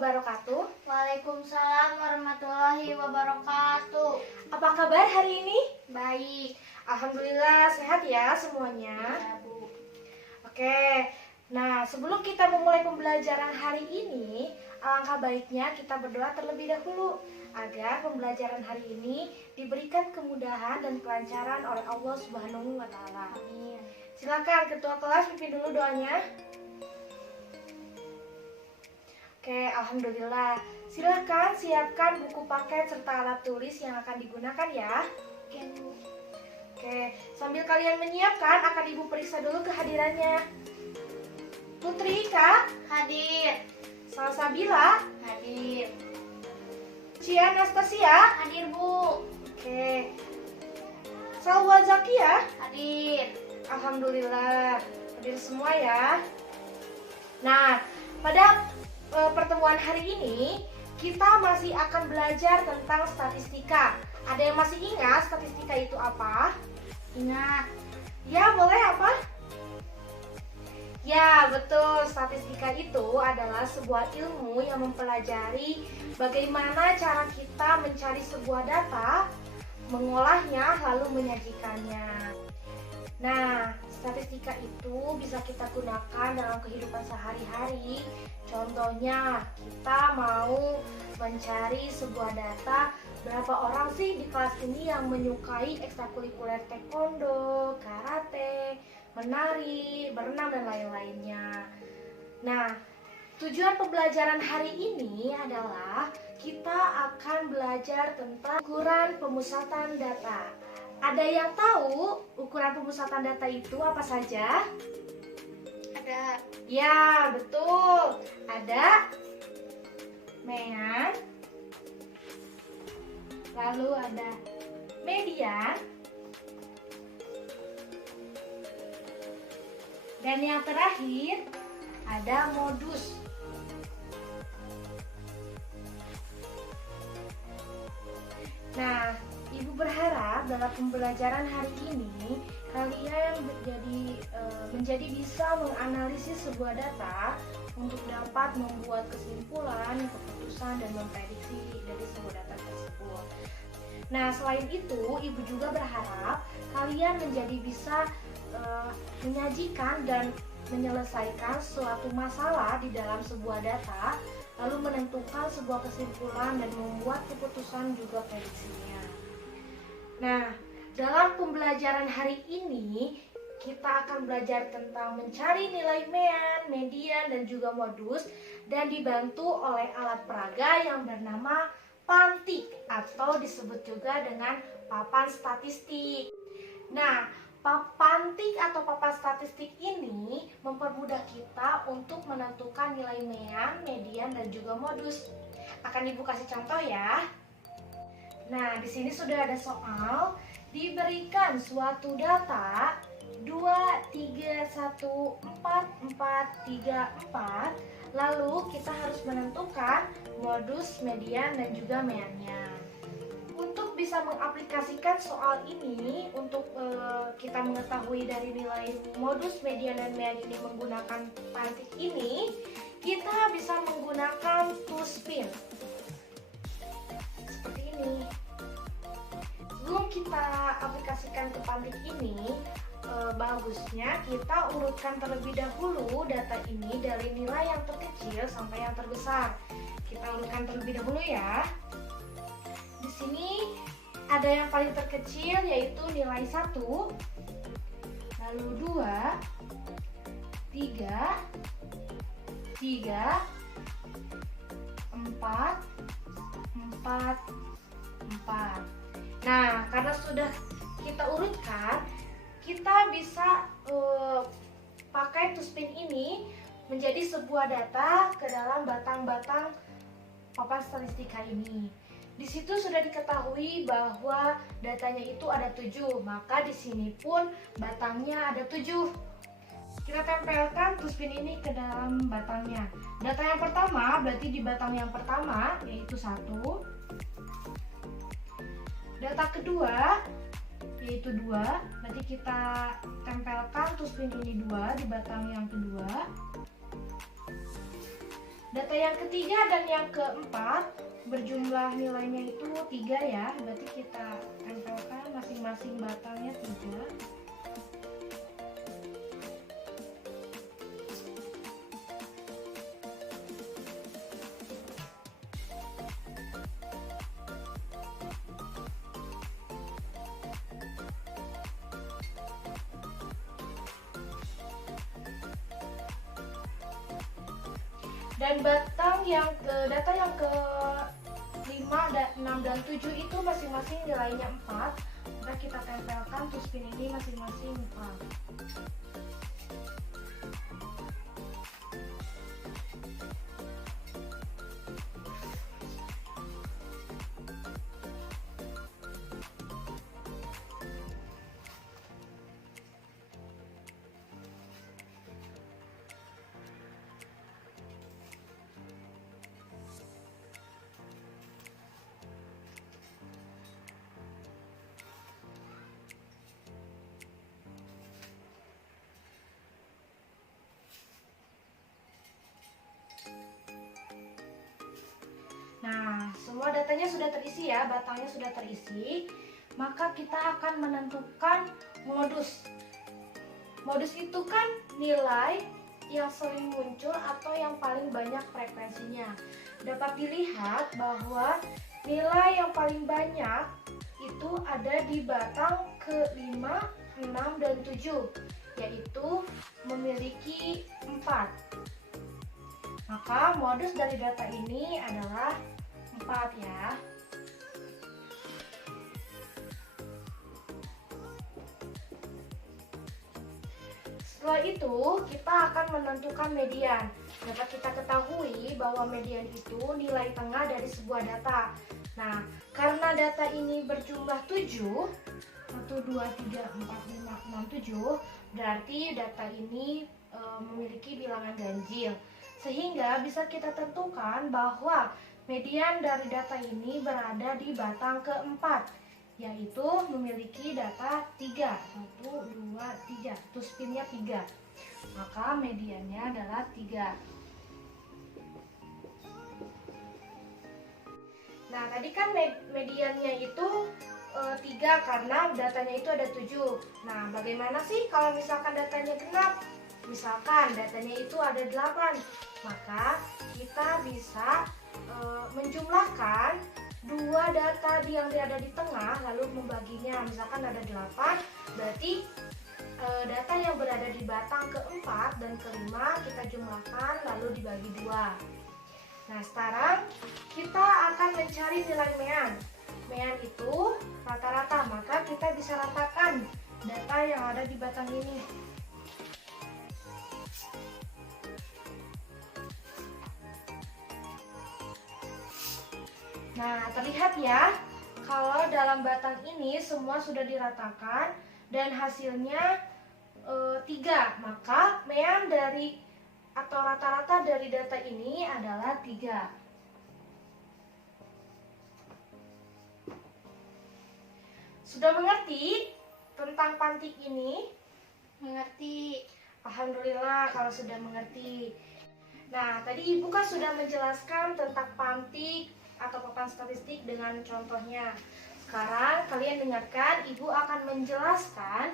wabarakatuh. Waalaikumsalam warahmatullahi wabarakatuh. Apa kabar hari ini? Baik. Alhamdulillah sehat ya semuanya. Ya, Bu. Oke, nah sebelum kita memulai pembelajaran hari ini, alangkah baiknya kita berdoa terlebih dahulu agar pembelajaran hari ini diberikan kemudahan dan kelancaran oleh Allah Subhanahu wa Ta'ala. Amin. Silakan ketua kelas pimpin dulu doanya. Oke, alhamdulillah. Silakan siapkan buku paket serta alat tulis yang akan digunakan ya. Oke, Bu. Oke, sambil kalian menyiapkan akan Ibu periksa dulu kehadirannya. Putri, Kak, Hadir. Salsabila, Hadir. Cia Anastasia, Hadir, Bu. oke, Salwa Zakia, Hadir. alhamdulillah hadir semua ya. Nah, pada pertemuan hari ini kita masih akan belajar tentang statistika. Ada yang masih ingat statistika itu apa? Ingat. Ya, boleh apa? Ya, betul. Statistika itu adalah sebuah ilmu yang mempelajari bagaimana cara kita mencari sebuah data, mengolahnya, lalu menyajikannya. Nah, statistika itu bisa kita gunakan dalam kehidupan sehari-hari. Contohnya, kita mau mencari sebuah data, berapa orang sih di kelas ini yang menyukai ekstrakurikuler taekwondo, karate, menari, berenang, dan lain-lainnya. Nah, tujuan pembelajaran hari ini adalah kita akan belajar tentang ukuran pemusatan data. Ada yang tahu ukuran pemusatan data itu apa saja? Ada. Ya, betul. Ada mean, lalu ada median, dan yang terakhir ada modus. Nah, Ibu berharap dalam pembelajaran hari ini kalian menjadi bisa menganalisis sebuah data untuk dapat membuat kesimpulan, keputusan, dan memprediksi dari sebuah data tersebut. Nah, selain itu, Ibu juga berharap kalian menjadi bisa menyajikan dan menyelesaikan suatu masalah di dalam sebuah data, lalu menentukan sebuah kesimpulan dan membuat keputusan juga prediksinya. Nah, dalam pembelajaran hari ini kita akan belajar tentang mencari nilai mean, median, dan juga modus, dan dibantu oleh alat peraga yang bernama pantik atau disebut juga dengan papan statistik. Nah, pantik atau papan statistik ini mempermudah kita untuk menentukan nilai mean, median, dan juga modus. Akan Ibu kasih contoh ya. Nah, di sini sudah ada soal. Diberikan suatu data 2, 3, 1, 4, 4, 3, 4. Lalu kita harus menentukan modus, median, dan juga meannya. Untuk bisa mengaplikasikan soal ini, untuk kita mengetahui dari nilai modus, median, dan mean ini menggunakan pantik ini, kita bisa menggunakan toolspin seperti ini. Sebelum kita aplikasikan ke pantik ini, bagusnya kita urutkan terlebih dahulu data ini dari nilai yang terkecil sampai yang terbesar. Kita urutkan terlebih dahulu ya. Di sini ada yang paling terkecil yaitu nilai 1, lalu 2, 3, 4, 4. Nah, karena sudah kita urutkan, kita bisa pakai toolspin ini menjadi sebuah data ke dalam batang-batang papan statistika ini. Di situ sudah diketahui bahwa datanya itu ada 7, maka di sini pun batangnya ada 7. Kita tempelkan toolspin ini ke dalam batangnya. Data yang pertama berarti di batang yang pertama yaitu 1. Data kedua yaitu 2, berarti kita tempelkan toolspin ini 2 di batang yang kedua. Data yang ketiga dan yang keempat berjumlah nilainya itu 3 ya. Berarti kita tempelkan masing-masing batangnya 3. Dan data yang ke 5, 6, dan 7 itu masing-masing nilainya 4. Maka kita tempelkan tuspin ini masing-masing 4. Nah, semua datanya sudah terisi ya, batangnya sudah terisi. Maka kita akan menentukan modus. Modus itu kan nilai yang sering muncul atau yang paling banyak frekuensinya. Dapat dilihat bahwa nilai yang paling banyak itu ada di batang ke-5, 6, dan 7, yaitu memiliki 4. Maka modus dari data ini adalah 4 ya. Setelah itu kita akan menentukan median. Dapat kita ketahui bahwa median itu nilai tengah dari sebuah data. Nah, karena data ini berjumlah 7, 1, 2, 3, 4, 5, 6, 7, berarti data ini memiliki bilangan ganjil. Sehingga bisa kita tentukan bahwa median dari data ini berada di batang keempat, yaitu memiliki data 3. 1, 2, 3. Tuspinnya 3. Maka mediannya adalah 3. Nah, tadi kan mediannya itu 3 karena datanya itu ada 7. Nah, bagaimana sih kalau misalkan datanya genap? Misalkan datanya itu ada 8, maka kita bisa menjumlahkan dua data yang ada di tengah lalu membaginya. Misalkan ada 8, berarti data yang berada di batang keempat dan kelima kita jumlahkan lalu dibagi 2. Nah, sekarang kita akan mencari nilai mean. Mean itu rata-rata, maka kita bisa ratakan data yang ada di batang ini. Nah, terlihat ya, kalau dalam batang ini semua sudah diratakan dan hasilnya 3, maka mean dari atau rata-rata dari data ini adalah 3. Sudah mengerti tentang pantik ini? Mengerti. Alhamdulillah kalau sudah mengerti. Nah, tadi Ibu kan sudah menjelaskan tentang pantik atau papan statistik dengan contohnya. Sekarang kalian dengarkan, Ibu akan menjelaskan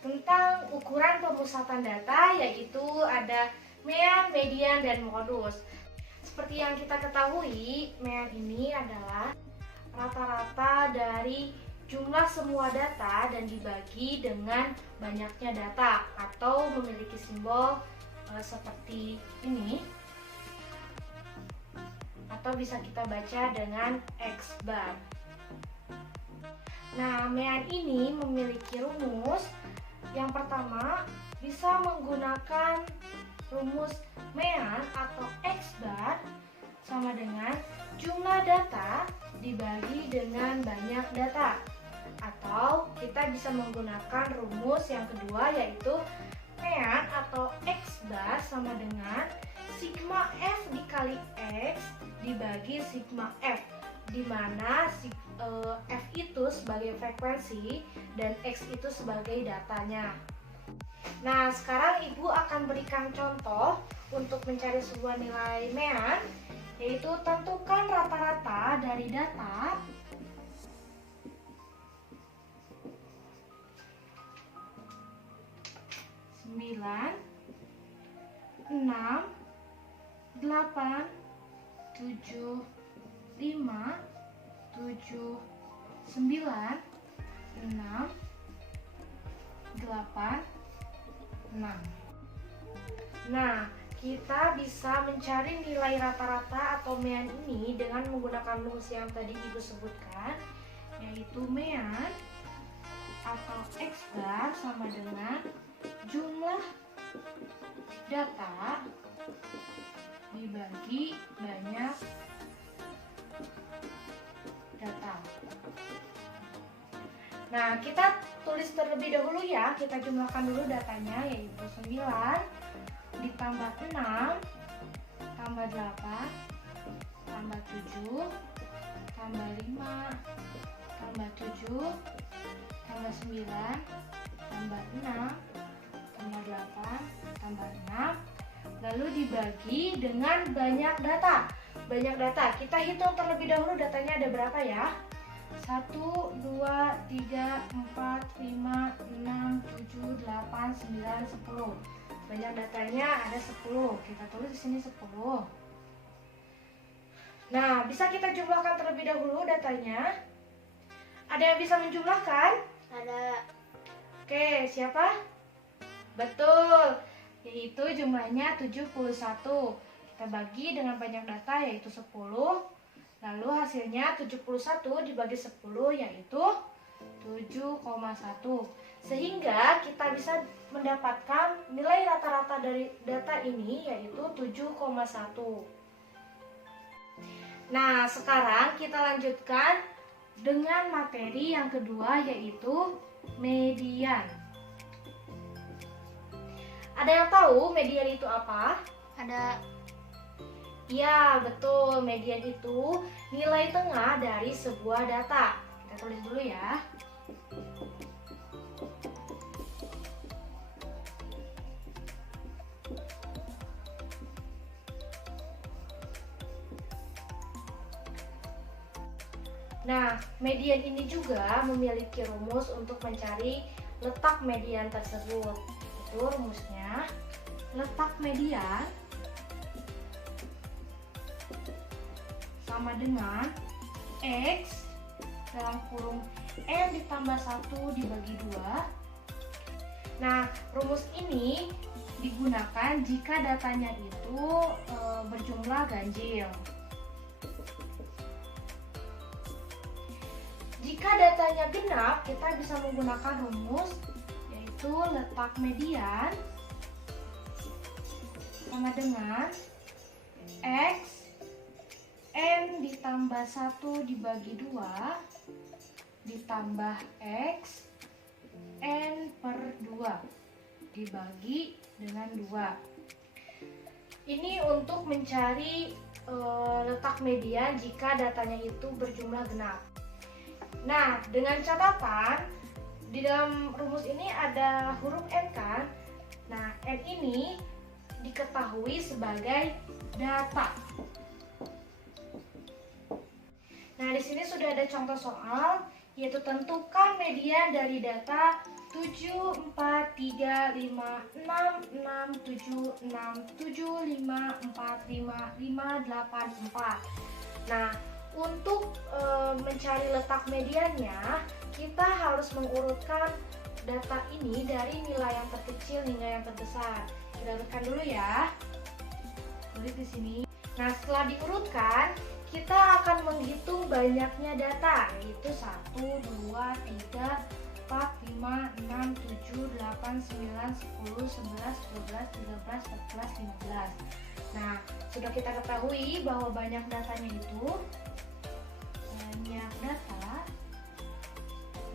tentang ukuran pemusatan data, yaitu ada mean, median, dan modus. Seperti yang kita ketahui, mean ini adalah rata-rata dari jumlah semua data dan dibagi dengan banyaknya data atau memiliki simbol seperti ini, atau bisa kita baca dengan X bar. Nah, mean ini memiliki rumus. Yang pertama, bisa menggunakan rumus mean atau X bar sama dengan jumlah data dibagi dengan banyak data. Atau kita bisa menggunakan rumus yang kedua, yaitu mean atau X bar sama dengan sigma F dikali X dibagi sigma F, di mana F itu sebagai frekuensi dan X itu sebagai datanya. Nah, sekarang Ibu akan berikan contoh untuk mencari sebuah nilai mean, yaitu tentukan rata-rata dari data sembilan, 6, 8, 7, 5, 7, 9, 6, 8, 6. Nah, kita bisa mencari nilai rata-rata atau mean ini dengan menggunakan rumus yang tadi Ibu sebutkan, yaitu mean atau X bar sama dengan jumlah data dibagi banyak data. Nah, kita tulis terlebih dahulu ya, kita jumlahkan dulu datanya, yaitu 9 ditambah 6 tambah 8 tambah 7 tambah 5 tambah 7 tambah 9 tambah 6 tambah 8 tambah 6, lalu dibagi dengan banyak data. Banyak data, kita hitung terlebih dahulu datanya ada berapa ya. 1, 2, 3, 4, 5, 6, 7, 8, 9, 10. Banyak datanya ada 10. Kita tulis di sini 10. Nah, bisa kita jumlahkan terlebih dahulu datanya. Ada yang bisa menjumlahkan? Ada. Oke, siapa? Betul. Yaitu jumlahnya 71. Kita bagi dengan banyak data yaitu 10. Lalu hasilnya 71 dibagi 10 yaitu 7,1. Sehingga kita bisa mendapatkan nilai rata-rata dari data ini yaitu 7,1. Nah, sekarang kita lanjutkan dengan materi yang kedua yaitu median. Ada yang tahu median itu apa? Ada. Ya, betul. Median itu nilai tengah dari sebuah data. Kita tulis dulu ya. Nah, median ini juga memiliki rumus untuk mencari letak median tersebut. Itu rumusnya, letak median sama dengan X dalam kurung N ditambah 1 dibagi 2. Nah, rumus ini digunakan jika datanya itu berjumlah ganjil. Jika datanya genap, kita bisa menggunakan rumus yaitu letak median sama dengan X N ditambah 1 dibagi 2 ditambah X N per 2 dibagi dengan 2. Ini untuk mencari letak median jika datanya itu berjumlah genap. Nah, dengan catatan di dalam rumus ini ada huruf N kan? Nah, N ini diketahui sebagai data. Nah, di sini sudah ada contoh soal, yaitu tentukan median dari data 7, 4, 3, 5, 6, 6, 7, 6, 7, 5, 4, 5, 5, 8, 4. Nah, untuk mencari letak mediannya, kita harus mengurutkan data ini dari nilai yang terkecil hingga yang terbesar. Kita urutkan dulu ya. Tulis di sini. Nah, setelah diurutkan, kita akan menghitung banyaknya data, yaitu 1, 2, 3, 4, 5, 6, 7, 8, 9, 10, 11, 12, 13, 14, 15. Nah, sudah kita ketahui bahwa banyak datanya itu data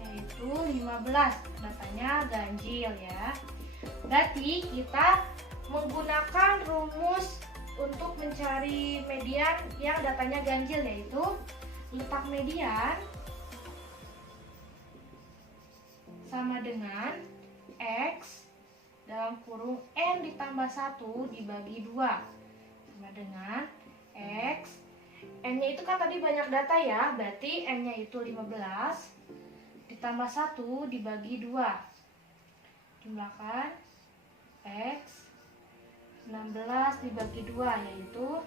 yaitu 15. Datanya ganjil ya. Berarti kita menggunakan rumus untuk mencari median yang datanya ganjil, yaitu letak median sama dengan X dalam kurung N ditambah 1 dibagi 2 sama dengan X. N-nya itu kan tadi banyak data ya, berarti N-nya itu 15 ditambah 1 dibagi 2. Jumlahkan X 16 dibagi 2 yaitu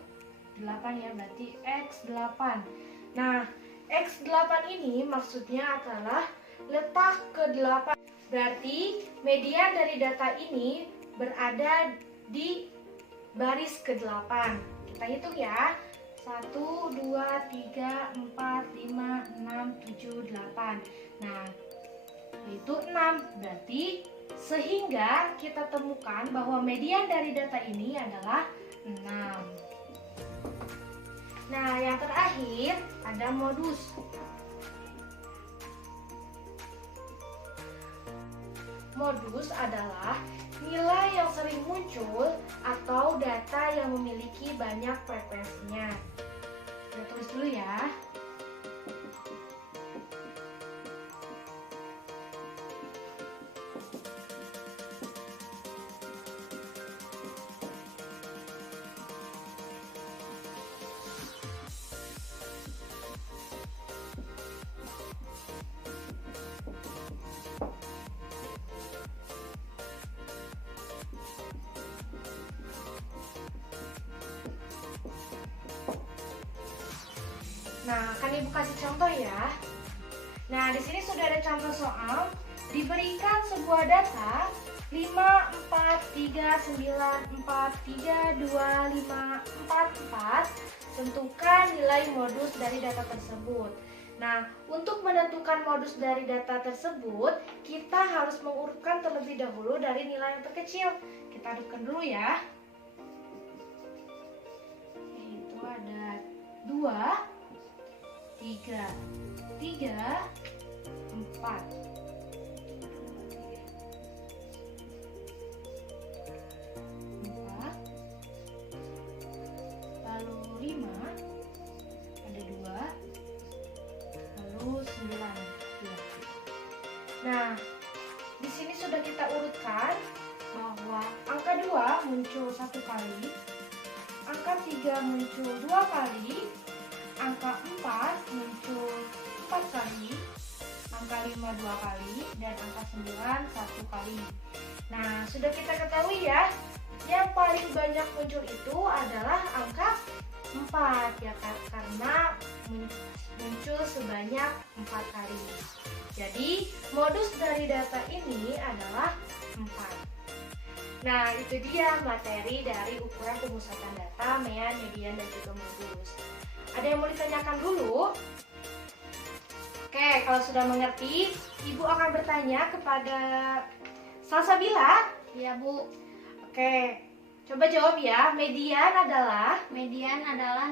8 ya, berarti X8. Nah, X8 ini maksudnya adalah letak ke-8. Berarti median dari data ini berada di baris ke-8. Kita hitung ya. 1, 2, 3, 4, 5, 6, 7, 8. Nah, itu 6. Berarti sehingga kita temukan bahwa median dari data ini adalah 6. Nah, yang terakhir ada modus. Modus adalah nilai yang sering muncul atau data yang memiliki banyak frekuensinya. Kita tulis dulu ya. Nah, akan Ibu kasih contoh ya. Nah, di sini sudah ada contoh soal. Diberikan sebuah data 5, 4, 3, 9, 4, 3, 2, 5, 4, 4. Tentukan nilai modus dari data tersebut. Nah, untuk menentukan modus dari data tersebut, kita harus mengurutkan terlebih dahulu dari nilai yang terkecil. Kita adukkan dulu ya. Itu ada 2, 3, 4. Lalu 5, ada 2, lalu 9. Nah, di sini sudah kita urutkan bahwa angka 2 muncul 1 kali, angka 3 muncul 2 kali, angka 4 muncul 4 kali, angka 5 2 kali, dan angka 9 1 kali. Nah, sudah kita ketahui ya, yang paling banyak muncul itu adalah angka 4 ya kan, karena muncul sebanyak 4 kali. Jadi, modus dari data ini adalah 4. Nah, itu dia materi dari ukuran pemusatan data, mean, median, dan juga modus. Ada yang mau ditanyakan dulu? Oke, kalau sudah mengerti, Ibu akan bertanya kepada Salsabila. Ya, Bu. Oke, coba jawab ya. Median adalah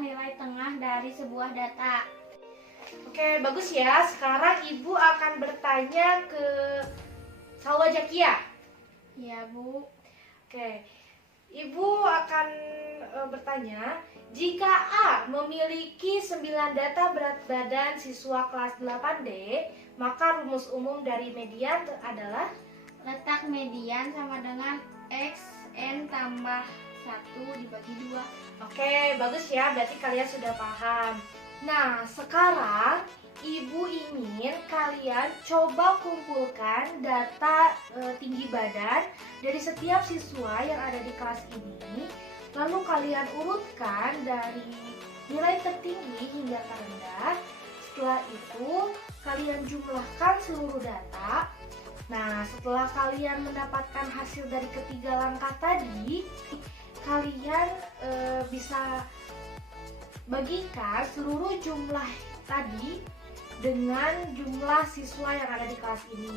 nilai tengah dari sebuah data. Oke, bagus ya. Sekarang Ibu akan bertanya ke Salwa Jakia. Ya, Bu. Oke, Ibu akan bertanya, jika A memiliki 9 data berat badan siswa kelas 8D, maka rumus umum dari median adalah Letak median sama dengan XN tambah 1 dibagi 2. Oke, bagus ya. Berarti kalian sudah paham. Nah, sekarang Ibu ingin kalian coba kumpulkan data tinggi badan dari setiap siswa yang ada di kelas ini. Lalu kalian urutkan dari nilai tertinggi hingga terendah. Setelah itu, kalian jumlahkan seluruh data. Nah, setelah kalian mendapatkan hasil dari ketiga langkah tadi, kalian bisa bagikan seluruh jumlah tadi dengan jumlah siswa yang ada di kelas ini.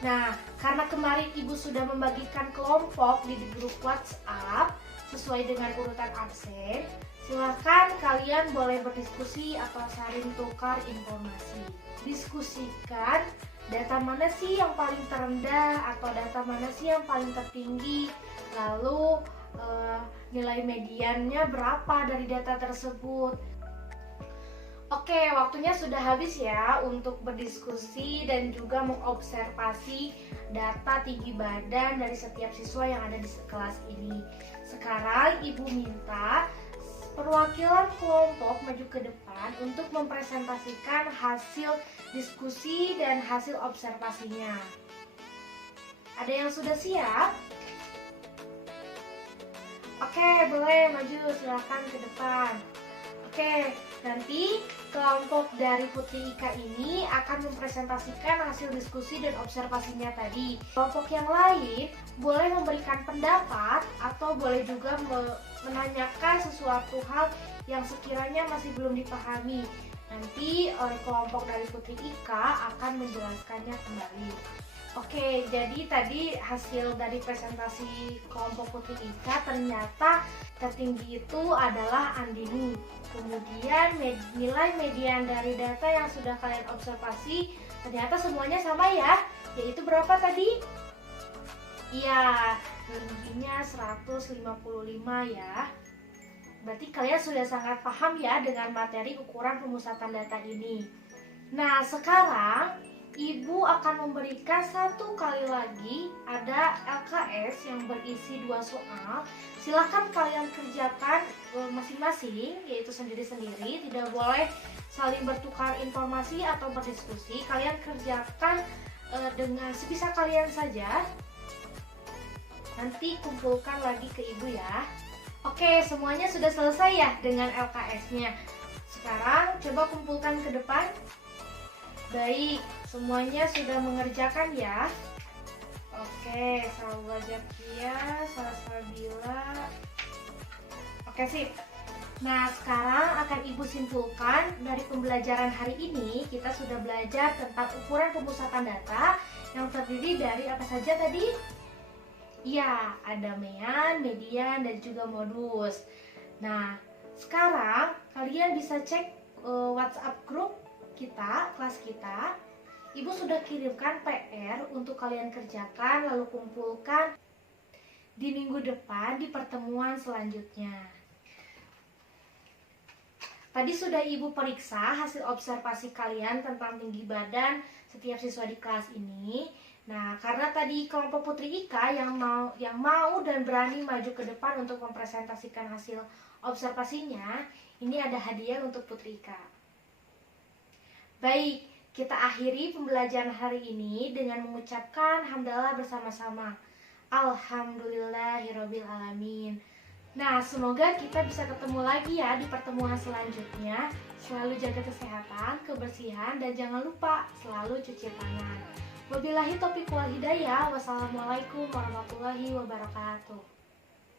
Nah, karena kemarin Ibu sudah membagikan kelompok di grup WhatsApp sesuai dengan urutan absen, silakan kalian boleh berdiskusi atau saling tukar informasi. Diskusikan data mana sih yang paling terendah atau data mana sih yang paling tertinggi, lalu nilai mediannya berapa dari data tersebut. Oke, waktunya sudah habis ya untuk berdiskusi dan juga mengobservasi data tinggi badan dari setiap siswa yang ada di kelas ini. Sekarang Ibu minta perwakilan kelompok maju ke depan untuk mempresentasikan hasil diskusi dan hasil observasinya. Ada yang sudah siap? Oke, boleh maju, silakan ke depan. Oke, nanti kelompok dari Putri Ika ini akan mempresentasikan hasil diskusi dan observasinya tadi. Kelompok yang lain boleh memberikan pendapat atau boleh juga menanyakan sesuatu hal yang sekiranya masih belum dipahami. Nanti oleh kelompok dari Putri Ika akan menjelaskannya kembali. Oke, jadi tadi hasil dari presentasi kelompok Putri Ika ternyata tertinggi itu adalah Andini. Kemudian nilai median dari data yang sudah kalian observasi ternyata semuanya sama ya, yaitu berapa tadi? Iya, tingginya 155 ya. Berarti kalian sudah sangat paham ya dengan materi ukuran pemusatan data ini. Nah, sekarang Ibu akan memberikan satu kali lagi ada LKS yang berisi 2 soal. Silahkan kalian kerjakan masing-masing, yaitu sendiri-sendiri. Tidak boleh saling bertukar informasi atau berdiskusi. Kalian kerjakan dengan sebisa kalian saja. Nanti kumpulkan lagi ke Ibu ya. Oke, semuanya sudah selesai ya dengan LKS-nya. Sekarang coba kumpulkan ke depan. Baik, semuanya sudah mengerjakan ya. Oke, Salwa Zakia, Salsabila. Oke, sip. Nah, sekarang akan Ibu simpulkan dari pembelajaran hari ini. Kita sudah belajar tentang ukuran pemusatan data yang terdiri dari apa saja tadi? Iya, ada mean, median, dan juga modus. Nah, sekarang kalian bisa cek WhatsApp grup kita, kelas kita. Ibu sudah kirimkan PR untuk kalian kerjakan lalu kumpulkan di minggu depan di pertemuan selanjutnya. Tadi sudah Ibu periksa hasil observasi kalian tentang tinggi badan setiap siswa di kelas ini. Nah, karena tadi kelompok Putri Ika yang mau dan berani maju ke depan untuk mempresentasikan hasil observasinya, ini ada hadiah untuk Putri Ika. Baik, kita akhiri pembelajaran hari ini dengan mengucapkan hamdalah bersama-sama. Alhamdulillahirabbil alamin. Nah, semoga kita bisa ketemu lagi ya di pertemuan selanjutnya. Selalu jaga kesehatan, kebersihan, dan jangan lupa selalu cuci tangan. Wabillahi taufiq wal hidayah. Wassalamualaikum warahmatullahi wabarakatuh.